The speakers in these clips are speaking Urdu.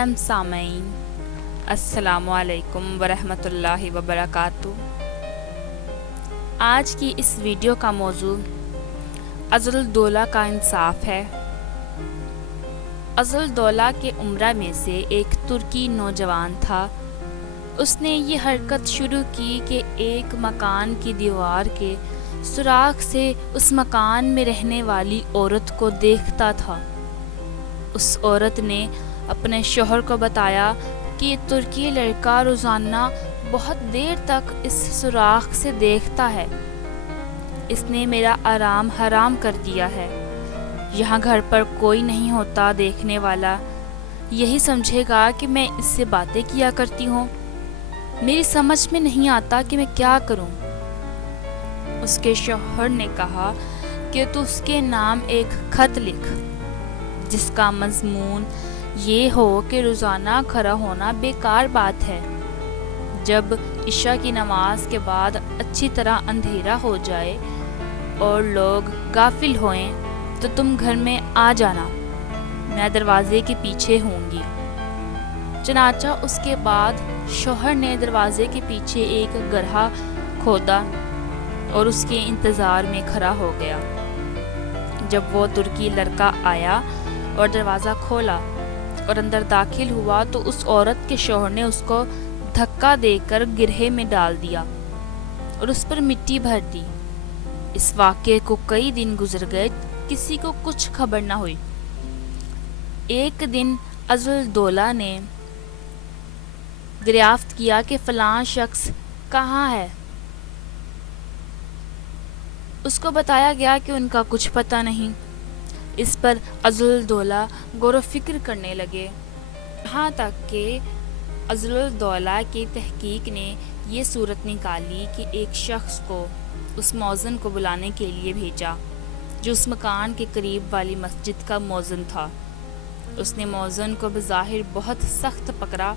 محترم سامعین، السلام علیکم ورحمۃ اللہ وبرکاتہ۔ آج کی اس ویڈیو کا موضوع عزلدولہ کا انصاف ہے۔ عزلدولہ کے امراء میں سے ایک ترکی نوجوان تھا۔ اس نے یہ حرکت شروع کی کہ ایک مکان کی دیوار کے سوراخ سے اس مکان میں رہنے والی عورت کو دیکھتا تھا۔ اس عورت نے اپنے شوہر کو بتایا کہ یہ ترکی لڑکا روزانہ بہت دیر تک اس سوراخ سے دیکھتا ہے۔ اس نے میرا آرام حرام کر دیا ہے۔ یہاں گھر پر کوئی نہیں ہوتا دیکھنے والا، یہی سمجھے گا کہ میں اس سے باتیں کیا کرتی ہوں۔ میری سمجھ میں نہیں آتا کہ میں کیا کروں۔ اس کے شوہر نے کہا کہ تو اس کے نام ایک خط لکھ، جس کا مضمون یہ ہو کہ روزانہ کھڑا ہونا بیکار بات ہے۔ جب عشاء کی نماز کے بعد اچھی طرح اندھیرا ہو جائے اور لوگ غافل ہوئیں تو تم گھر میں آ جانا، میں دروازے کے پیچھے ہوں گی۔ چنانچہ اس کے بعد شوہر نے دروازے کے پیچھے ایک گڑھا کھودا اور اس کے انتظار میں کھڑا ہو گیا۔ جب وہ ترکی لڑکا آیا اور دروازہ کھولا اور اندر داخل ہوا تو اس عورت کے شوہر نے اس کو دھکا دے کر گڑھے میں ڈال دیا اور اس پر مٹی بھر دی۔ اس واقعے کو کئی دن گزر گئے، کسی کو کچھ خبر نہ ہوئی۔ ایک دن عزلدولہ نے دریافت کیا کہ فلاں شخص کہاں ہے۔ اس کو بتایا گیا کہ ان کا کچھ پتہ نہیں۔ اس پر عزلدولہ غور و فکر کرنے لگے، یہاں تک کہ عزلدولہ کی تحقیق نے یہ صورت نکالی کہ ایک شخص کو اس مؤذن کو بلانے کے لیے بھیجا جو اس مکان کے قریب والی مسجد کا مؤذن تھا۔ اس نے مؤذن کو بظاہر بہت سخت پکڑا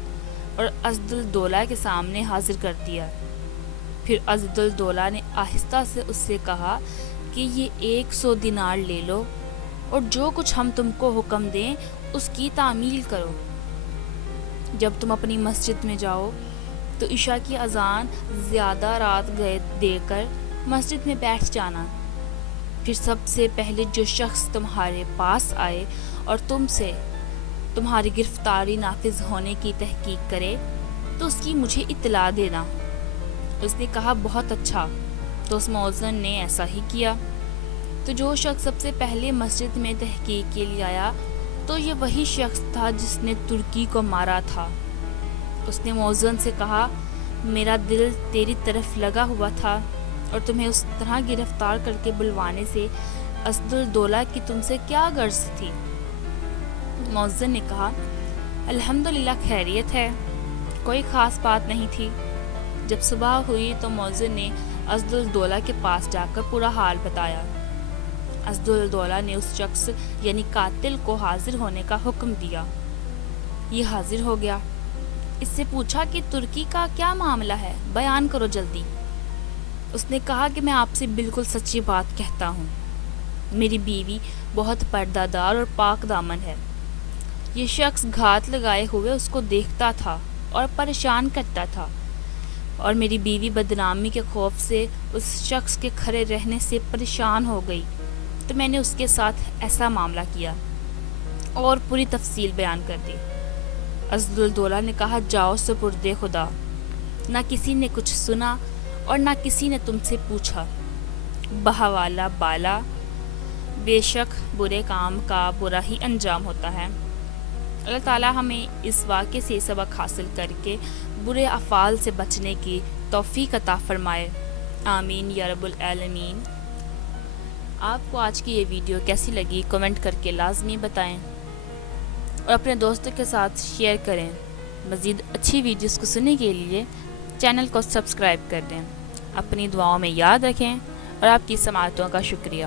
اور عزلدولہ کے سامنے حاضر کر دیا۔ پھر عزلدولہ نے آہستہ سے اس سے کہا کہ یہ 100 دینار لے لو اور جو کچھ ہم تم کو حکم دیں اس کی تعمیل کرو۔ جب تم اپنی مسجد میں جاؤ تو عشاء کی اذان زیادہ رات گئے دے کر مسجد میں بیٹھ جانا۔ پھر سب سے پہلے جو شخص تمہارے پاس آئے اور تم سے تمہاری گرفتاری نافذ ہونے کی تحقیق کرے تو اس کی مجھے اطلاع دینا۔ اس نے کہا بہت اچھا۔ تو اس مؤذن نے ایسا ہی کیا۔ تو جو شخص سب سے پہلے مسجد میں تحقیق کے لیے آیا تو یہ وہی شخص تھا جس نے ترکی کو مارا تھا۔ اس نے مؤذن سے کہا میرا دل تیری طرف لگا ہوا تھا اور تمہیں اس طرح گرفتار کر کے بلوانے سے عزلدولہ کی تم سے کیا غرض تھی؟ مؤذن نے کہا الحمدللہ خیریت ہے، کوئی خاص بات نہیں تھی۔ جب صبح ہوئی تو مؤذن نے عزلدولہ کے پاس جا کر پورا حال بتایا۔ عزلدولہ نے اس شخص یعنی قاتل کو حاضر ہونے کا حکم دیا۔ یہ حاضر ہو گیا۔ اس سے پوچھا کہ ترکی کا کیا معاملہ ہے، بیان کرو جلدی۔ اس نے کہا کہ میں آپ سے بالکل سچی بات کہتا ہوں، میری بیوی بہت پردہ دار اور پاک دامن ہے۔ یہ شخص گھات لگائے ہوئے اس کو دیکھتا تھا اور پریشان کرتا تھا، اور میری بیوی بدنامی کے خوف سے اس شخص کے کھڑے رہنے سے پریشان ہو گئی تو میں نے اس کے ساتھ ایسا معاملہ کیا اور پوری تفصیل بیان کر دی۔ عزلدولہ نے کہا جاؤ سپرد خدا، نہ کسی نے کچھ سنا اور نہ کسی نے تم سے پوچھا۔ بہوالا بالا، بے شک برے کام کا برا ہی انجام ہوتا ہے۔ اللہ تعالیٰ ہمیں اس واقعے سے سبق حاصل کر کے برے افعال سے بچنے کی توفیق عطا فرمائے، آمین یا رب العالمین۔ آپ کو آج کی یہ ویڈیو کیسی لگی کمنٹ کر کے لازمی بتائیں اور اپنے دوستوں کے ساتھ شیئر کریں۔ مزید اچھی ویڈیوز کو سننے کے لیے چینل کو سبسکرائب کر دیں۔ اپنی دعاؤں میں یاد رکھیں اور آپ کی سماعتوں کا شکریہ۔